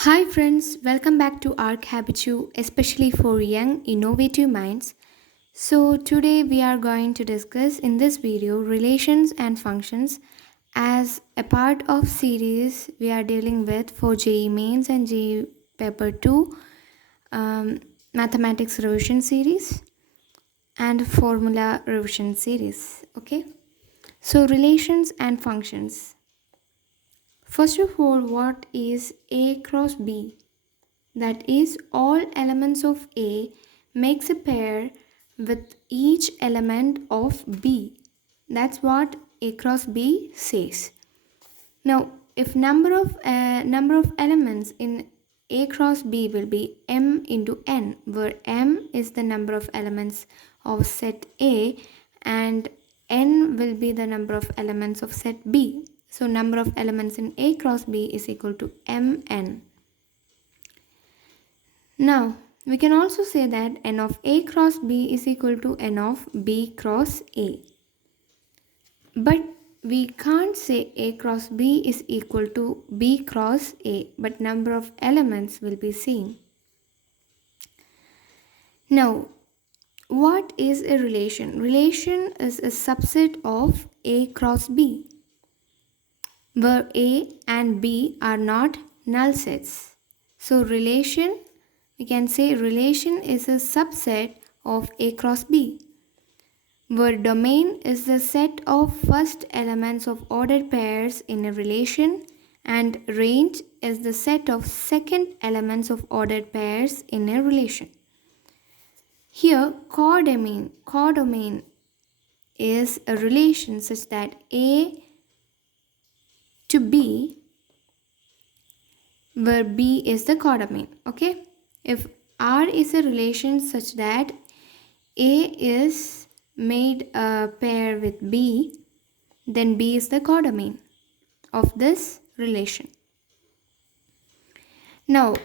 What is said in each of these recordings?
Hi friends, welcome back to Arc Habitu, especially for young innovative minds. So today we are going to discuss in this video relations and functions as a part of series we are dealing with for JEE Mains and JEE Paper 2 Mathematics Revision Series and Formula Revision Series. Okay, so relations and functions. First of all, what is A cross B? That is, all elements of A makes a pair with each element of B. That's what A cross B says. Now, if number of elements in A cross B will be m into n, where m is the number of elements of set A and n will be the number of elements of set B. So number of elements in A cross B is equal to mn. Now, we can also say that n of A cross B is equal to n of B cross A. But we can't say A cross B is equal to B cross A, but number of elements will be same. Now, what is a relation? Relation is a subset of A cross B, where A and B are not null sets. So we can say relation is a subset of A cross B, where domain is the set of first elements of ordered pairs in a relation and range is the set of second elements of ordered pairs in a relation. Here, codomain is a relation such that A to B, where B is the codomain. Okay, if R is a relation such that A is made a pair with B, then B is the codomain of this relation. Now,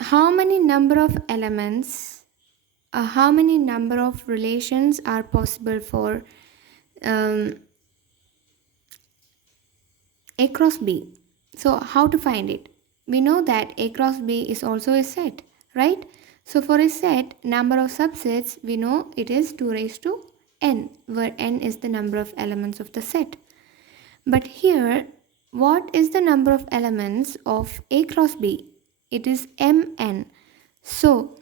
how many number of elements, how many number of relations are possible for A cross B? So how to find it? We know that A cross B is also a set, right? So for a set, number of subsets, we know it is 2 raised to n, where n is the number of elements of the set. But here, what is the number of elements of A cross B? It is mn. So,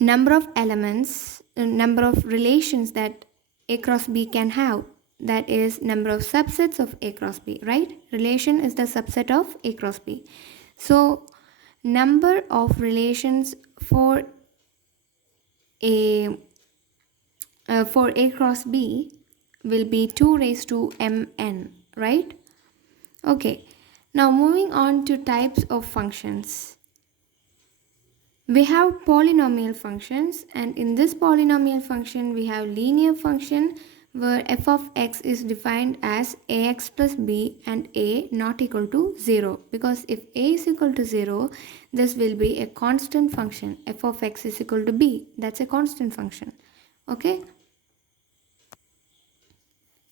number of elements, number of relations that A cross B can have, that is number of subsets of A cross B, right? Relation is the subset of A cross B. So, number of relations for A cross B will be 2 raised to mn, right? Okay, now moving on to types of functions. We have polynomial functions, and in this polynomial function we have linear function where f of x is defined as ax plus b and a not equal to 0, because if a is equal to 0, this will be a constant function. F of x is equal to b, that's a constant function. Okay,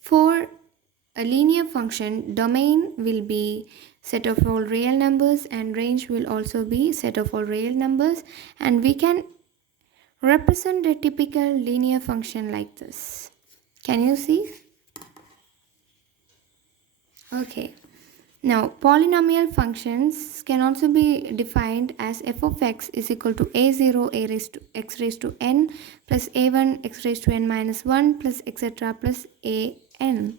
for a linear function, domain will be set of all real numbers and range will also be set of all real numbers, and we can represent a typical linear function like this. Can you see? Okay. Now, polynomial functions can also be defined as f of x is equal to a0 a raised to x raised to n plus a1 x raised to n minus 1 plus etc. plus an,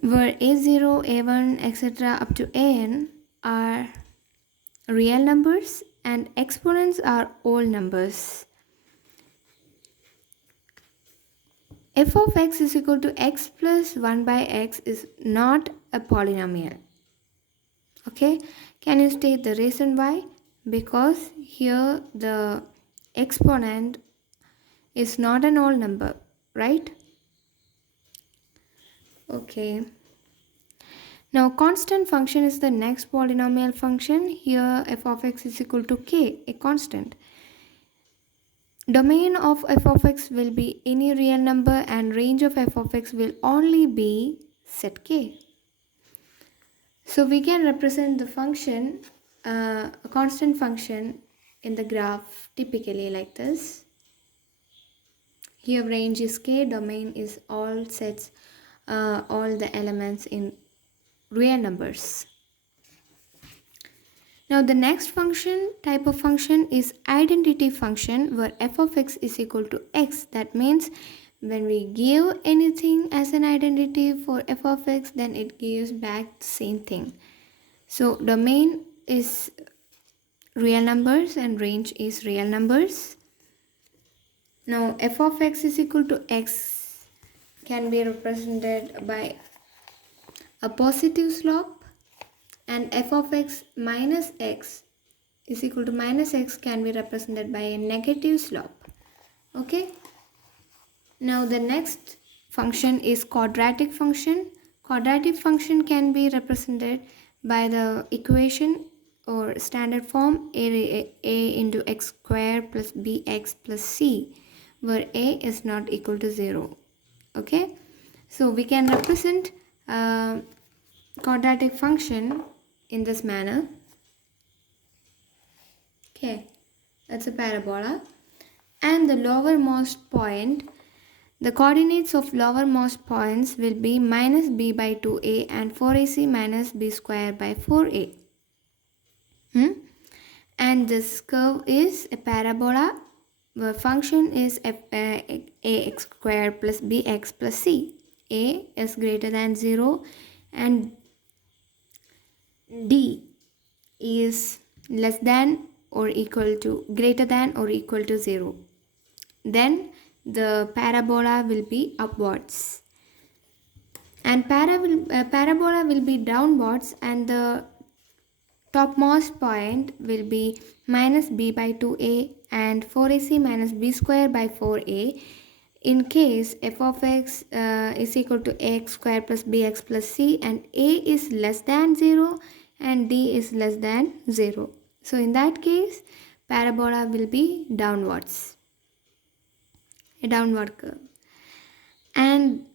where a0, a1, etc. up to an are real numbers and exponents are whole numbers. F of x is equal to x plus 1 by x is not a polynomial. Okay, can you state the reason why? Because here the exponent is not an whole number, right? Okay. Now, constant function is the next polynomial function. Here, f of x is equal to k, a constant. Domain of f of x will be any real number and range of f of x will only be set k. So we can represent the function, a constant function in the graph typically like this. Here range is k, domain is all sets, all the elements in real numbers. Now the next function, type of function is identity function, where f of x is equal to x. That means when we give anything as an identity for f of x, then it gives back the same thing. So domain is real numbers and range is real numbers. Now f of x is equal to x can be represented by a positive slope, and f of x minus x is equal to minus x can be represented by a negative slope. Okay. Now the next function is quadratic function. Quadratic function can be represented by the equation or standard form a into x square plus bx plus c, where a is not equal to 0. Okay. So we can represent quadratic function in this manner. Okay, that's a parabola. And the lowermost point, the coordinates of lowermost points will be minus b by 2a and 4ac minus b square by 4a. And this curve is a parabola where function is ax square plus bx plus c. A is greater than 0 and d is less than or equal to, greater than or equal to 0. Then the parabola will be upwards, and parabola will be downwards, and the topmost point will be minus b by 2a and 4ac minus b square by 4a. In case f of x is equal to ax square plus bx plus c, and a is less than 0 and d is less than 0. So in that case, parabola will be downwards, a downward curve. And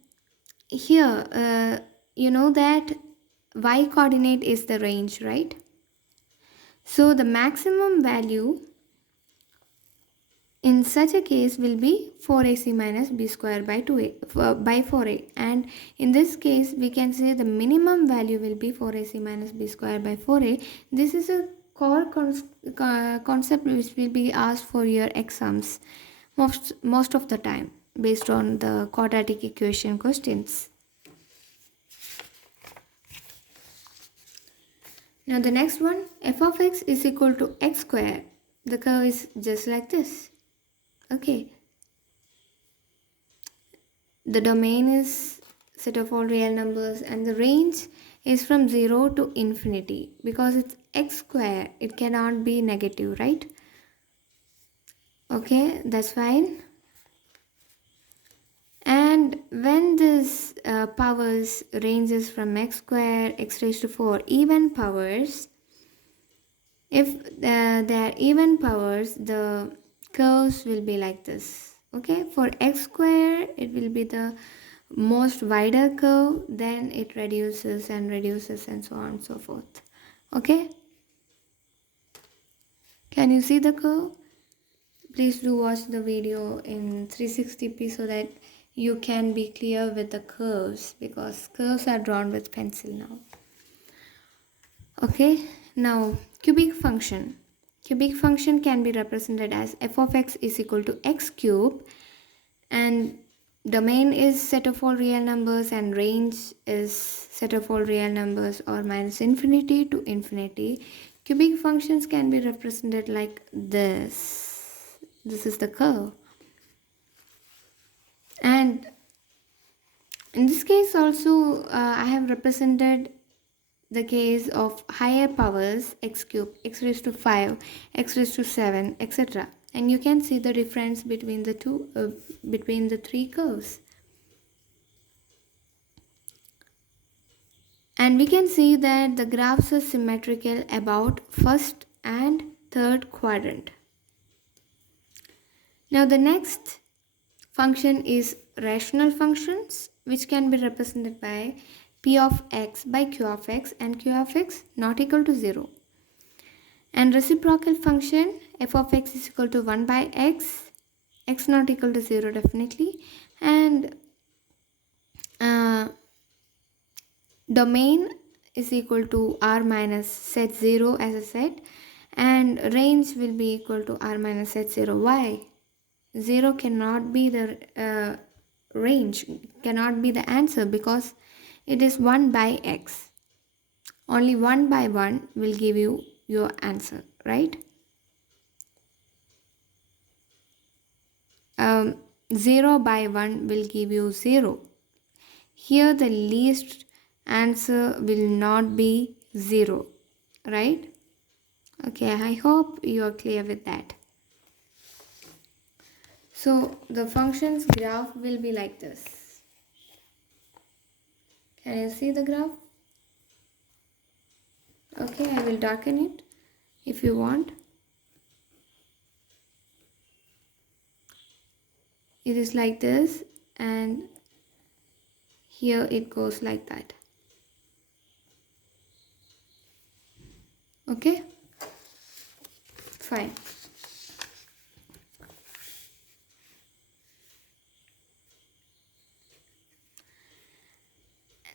here you know that y coordinate is the range, right? So the maximum value in such a case will be 4ac minus b square by 2a by 4a, and in this case we can say the minimum value will be 4ac minus b square by 4a. This is a core concept which will be asked for your exams most of the time based on the quadratic equation questions. Now the next one, f of x is equal to x square. The curve is just like this. Okay. The domain is set of all real numbers, and the range is from 0 to infinity. Because it's x square, it cannot be negative, right? Okay, that's fine. And when this powers ranges from x square, x raised to 4 even powers, if they are even powers, the curves will be like this. Okay, for x square it will be the most wider curve, then it reduces and reduces and so on and so forth. Okay, can you see the curve? Please do watch the video in 360p so that you can be clear with the curves, because curves are drawn with pencil now. Okay, now cubic function. Cubic function can be represented as f of x is equal to x cube, and domain is set of all real numbers and range is set of all real numbers or minus infinity to infinity. Cubic functions can be represented like this. This is the curve. And in this case also I have represented the case of higher powers, x cube, x raised to 5, x raised to 7, etc. And you can see the difference between the between the three curves. And we can see that the graphs are symmetrical about first and third quadrant. Now the next function is rational functions, which can be represented by p of x by q of x and q of x not equal to 0. And reciprocal function f of x is equal to 1 by x not equal to 0 definitely, and domain is equal to r minus set 0 as I said, and range will be equal to r minus set 0. Why? 0 cannot be the range, cannot be the answer, because it is 1 by x. Only 1 by 1 will give you your answer, right? 0 by 1 will give you 0. Here the least answer will not be 0, right? Okay, I hope you are clear with that. So the function's graph will be like this. Can you see the graph? Okay, I will darken it if you want. It is like this, and here it goes like that. Okay, fine.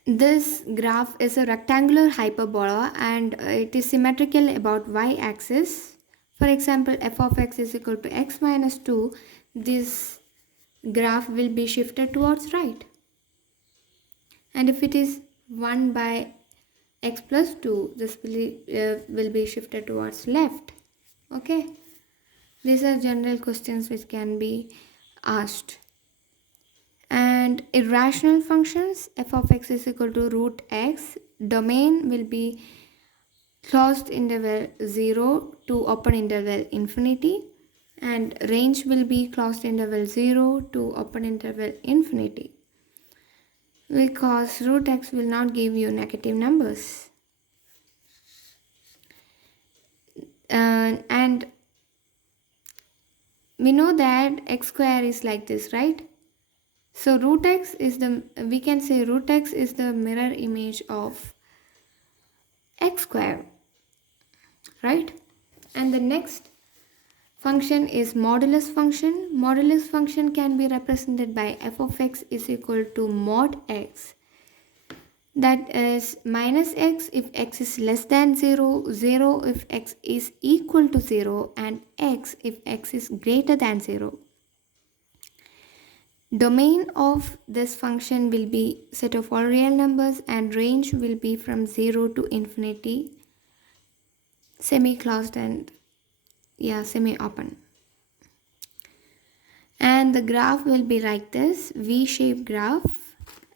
This graph is a rectangular hyperbola and it is symmetrical about y-axis. For example, f of x is equal to x minus 2. This graph will be shifted towards right. And if it is 1 by x plus 2, this will be shifted towards left. Okay. These are general questions which can be asked. And irrational functions, f of x is equal to root x. Domain will be closed interval 0 to open interval infinity. And range will be closed interval 0 to open interval infinity. Because root x will not give you negative numbers. And we know that x square is like this, right? So root x is we can say root x is the mirror image of x square, right? And the next function is modulus function. Modulus function can be represented by f of x is equal to mod x. That is minus x if x is less than 0, 0 if x is equal to 0, and x if x is greater than 0. Domain of this function will be set of all real numbers, and range will be from 0 to infinity, semi-closed and semi-open. And the graph will be like this, V-shaped graph.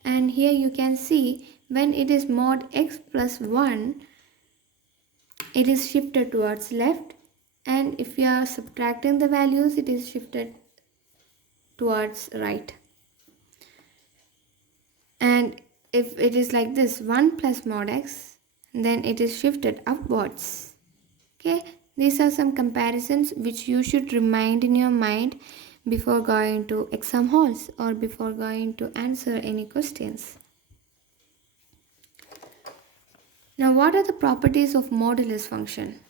And here you can see when it is mod x plus 1, it is shifted towards left, and if you are subtracting the values, it is shifted towards right. And if it is like this, 1 plus mod x, then it is shifted upwards. Okay, these are some comparisons which you should remind in your mind before going to exam halls or before going to answer any questions. Now, what are the properties of modulus function?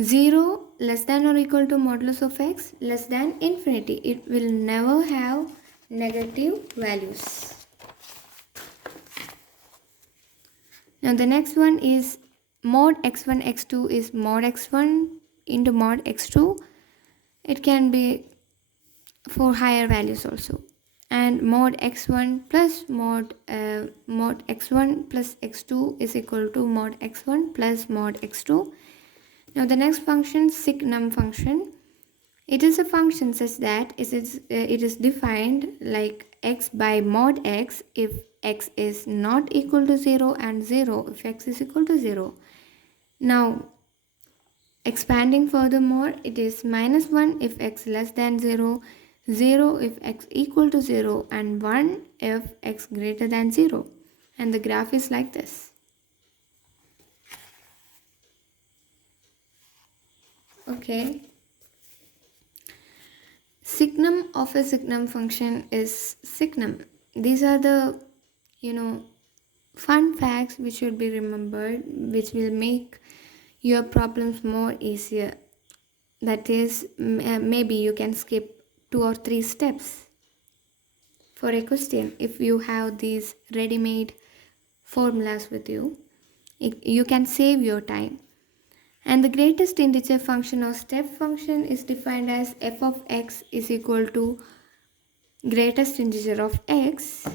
0 less than or equal to modulus of x less than infinity. It will never have negative values. Now the next one is mod x1 x2 is mod x1 into mod x2. It can be for higher values also. And mod x1 plus mod x1 plus x2 is equal to mod x1 plus mod x2. Now the next function, Signum function. It is a function such that it is defined like x by mod x if x is not equal to 0 and 0 if x is equal to 0. Now expanding furthermore, it is minus 1 if x less than 0, 0 if x equal to 0, and 1 if x greater than 0. And the graph is like this. Okay. Signum of a signum function is signum. These are the fun facts which should be remembered, which will make your problems more easier. That is, maybe you can skip 2 or 3 steps for a question if you have these ready-made formulas with you. You can save your time. And the greatest integer function or step function is defined as f of x is equal to greatest integer of x,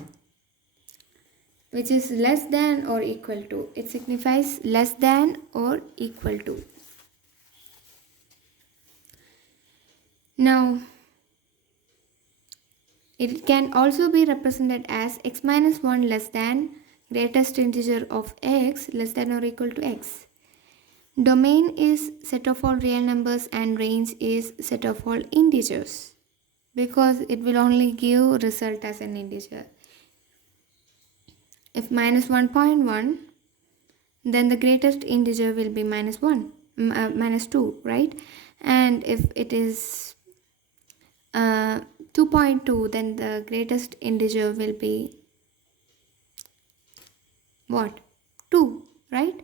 which is less than or equal to. It signifies less than or equal to. Now, it can also be represented as x minus 1 less than greatest integer of x less than or equal to x. Domain is set of all real numbers and range is set of all integers, because it will only give result as an integer. If minus 1.1, then the greatest integer will be minus 1, minus 2, right? And if it is 2.2, then the greatest integer will be what? 2, right?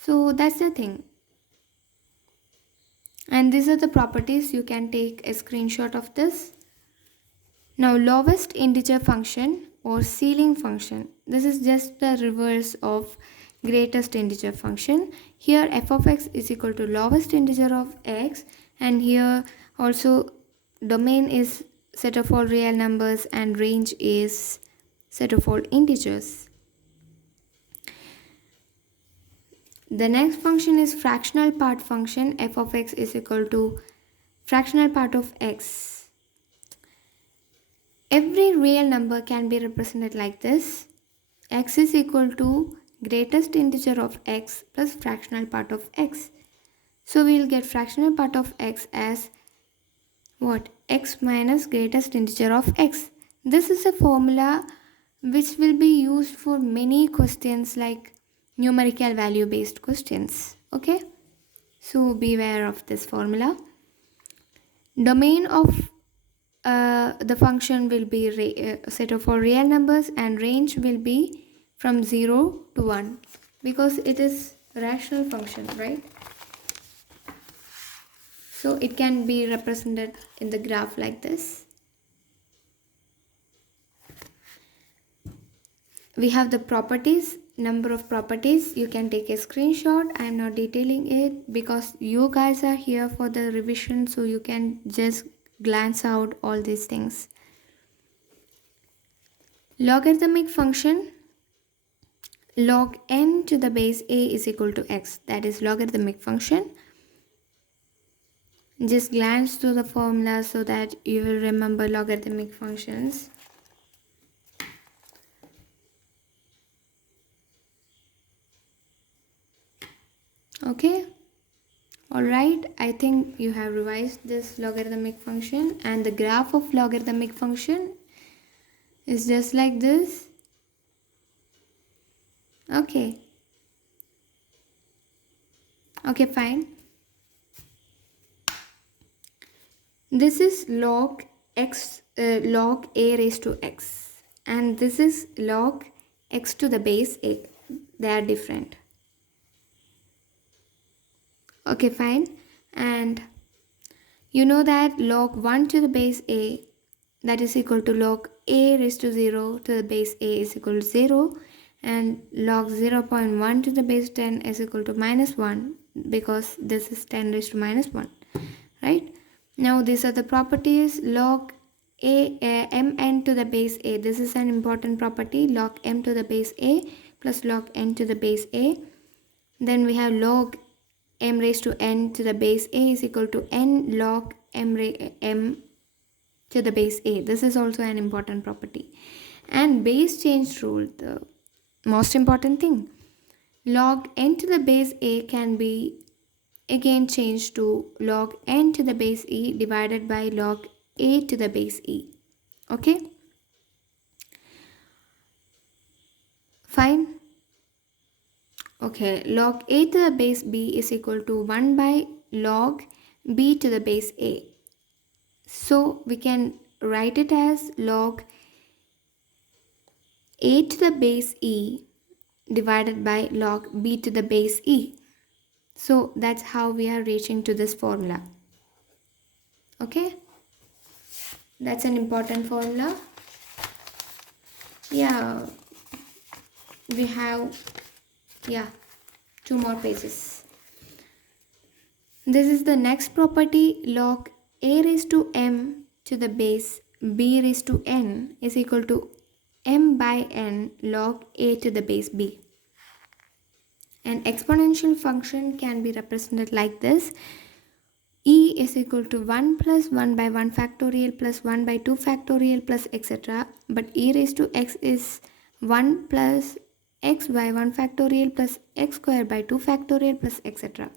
So that's the thing. And these are the properties. You can take a screenshot of this. Now, lowest integer function or ceiling function. This is just the reverse of greatest integer function. Here f of x is equal to lowest integer of x, and here also domain is set of all real numbers and range is set of all integers. The next function is fractional part function. F of x is equal to fractional part of x. Every real number can be represented like this. X is equal to greatest integer of x plus fractional part of x. So we will get fractional part of x as what? X minus greatest integer of x. This is a formula which will be used for many questions like numerical value based questions. Okay, so beware of this formula. Domain of the function will be a set of all real numbers, and range will be from 0 to 1 because it is a rational function, right? So it can be represented in the graph like this. We have the properties, number of properties. You can take a screenshot. I am not detailing it because you guys are here for the revision, so you can just glance out all these things. Logarithmic function, log n to the base a is equal to x. That is logarithmic function. Just glance through the formula so that you will remember logarithmic functions. Okay, alright, I think you have revised this logarithmic function, and the graph of logarithmic function is just like this. Okay, fine. This is log x, log a raised to x, and this is log x to the base a. They are different. Okay, fine. And you know that log 1 to the base a, that is equal to log a raised to 0 to the base a is equal to 0, and log 0.1 to the base 10 is equal to minus 1 because this is 10 raised to minus 1, right? Now these are the properties. Log mn to the base a, this is an important property. Log m to the base a plus log n to the base a. Then we have log m raised to n to the base a is equal to n log m to the base a. This is also an important property. And base change rule, the most important thing. Log n to the base a can be again changed to log n to the base e divided by log a to the base e. Okay, fine. Okay, log a to the base b is equal to 1 by log b to the base a. So we can write it as log a to the base e divided by log b to the base e. So that's how we are reaching to this formula. Okay, that's an important formula. Yeah, we have, yeah, two more pages. This is the next property. Log a raised to m to the base b raised to n is equal to m by n log a to the base b. An exponential function can be represented like this. E is equal to 1 plus 1 by 1 factorial plus 1 by 2 factorial plus etc. But e raised to x is 1 plus x by 1 factorial plus x square by 2 factorial plus etc.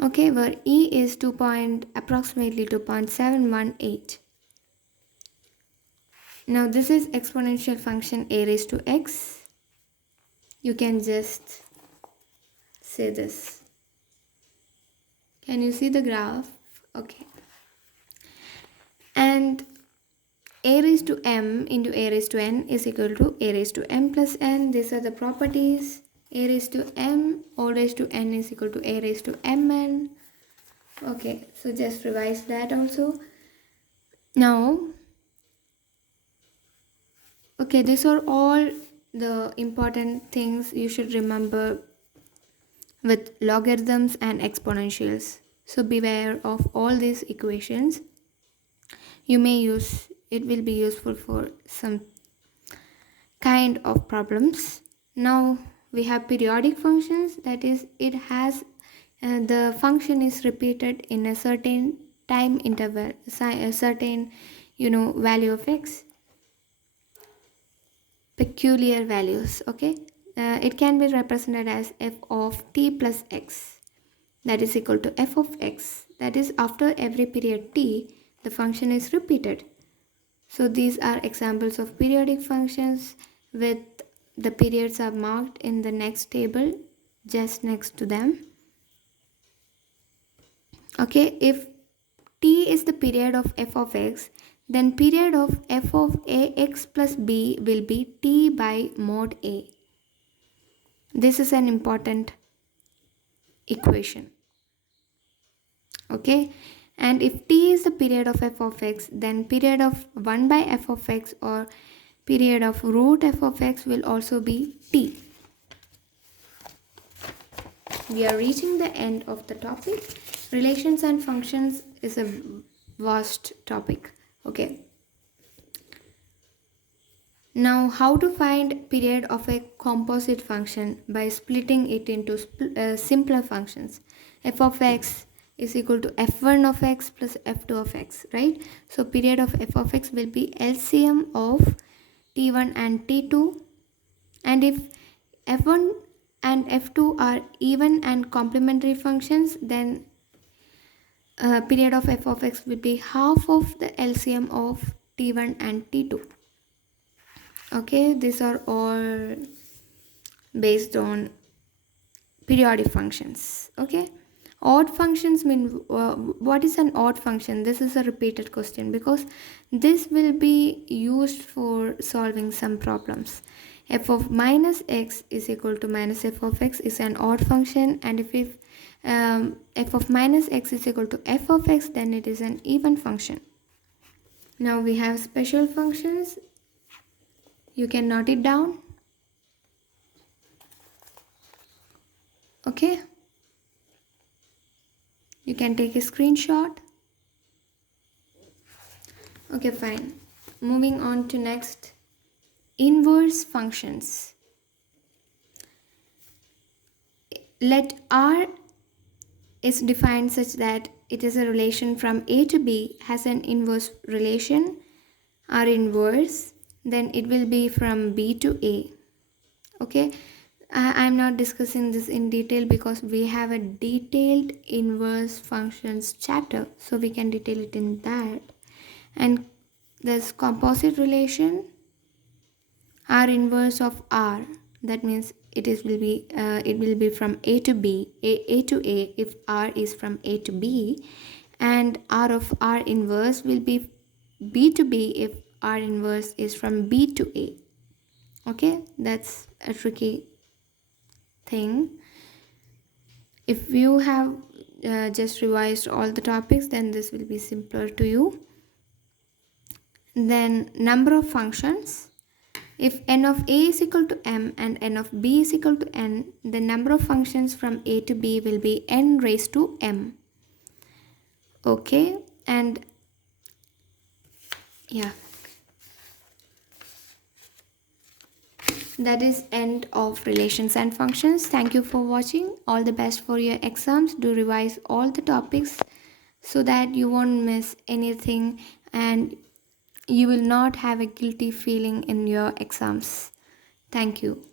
Okay, where e is approximately 2.718. Now this is exponential function a raised to x. You can just say this. Can you see the graph? Okay. And a raised to m into a raised to n is equal to a raised to m plus n. These are the properties. A raised to m, o raised to n is equal to a raised to mn. Okay, so just revise that also. Now, okay, these are all the important things you should remember with logarithms and exponentials. So beware of all these equations. You may use, it will be useful for some kind of problems. Now we have periodic functions, that is it has the function is repeated in a certain time interval, a certain value of x, peculiar values. Okay, it can be represented as f of t plus x, that is equal to f of x, that is after every period t the function is repeated. So these are examples of periodic functions with the periods are marked in the next table just next to them. Okay, if t is the period of f of x, then period of f of ax plus b will be t by mod a. This is an important equation. Okay, and if t is the period of f of x, then period of 1 by f of x or period of root f of x will also be t. We are reaching the end of the topic. Relations and functions is a vast topic. Okay. Now, how to find period of a composite function by splitting it into simpler functions. F of x is equal to f1 of x plus f2 of x, right? So period of f of x will be LCM of t1 and t2, and if f1 and f2 are even and complementary functions, then period of f of x will be half of the LCM of t1 and t2. Okay, these are all based on periodic functions. Okay, odd functions mean what is an odd function? This is a repeated question because this will be used for solving some problems. F of minus x is equal to minus f of x is an odd function, and if f of minus x is equal to f of x, then it is an even function. Now we have special functions. You can note it down. Okay, you can take a screenshot. Okay, fine. Moving on to next, inverse functions. Let R is defined such that it is a relation from A to B has an inverse relation, R inverse, then it will be from B to A. Okay, I'm not discussing this in detail because we have a detailed inverse functions chapter, so we can detail it in that. And this composite relation, R inverse of R, that means it will be from A to B, A to A if R is from A to B, and R of R inverse will be B to B if R inverse is from B to A. Okay, that's a tricky thing. If you have just revised all the topics, then this will be simpler to you. Then number of functions. If n of A is equal to m and n of B is equal to n, the number of functions from A to B will be n raised to m. Okay, and yeah, that is end of relations and functions. Thank you for watching. All the best for your exams. Do revise all the topics so that you won't miss anything and you will not have a guilty feeling in your exams. Thank you.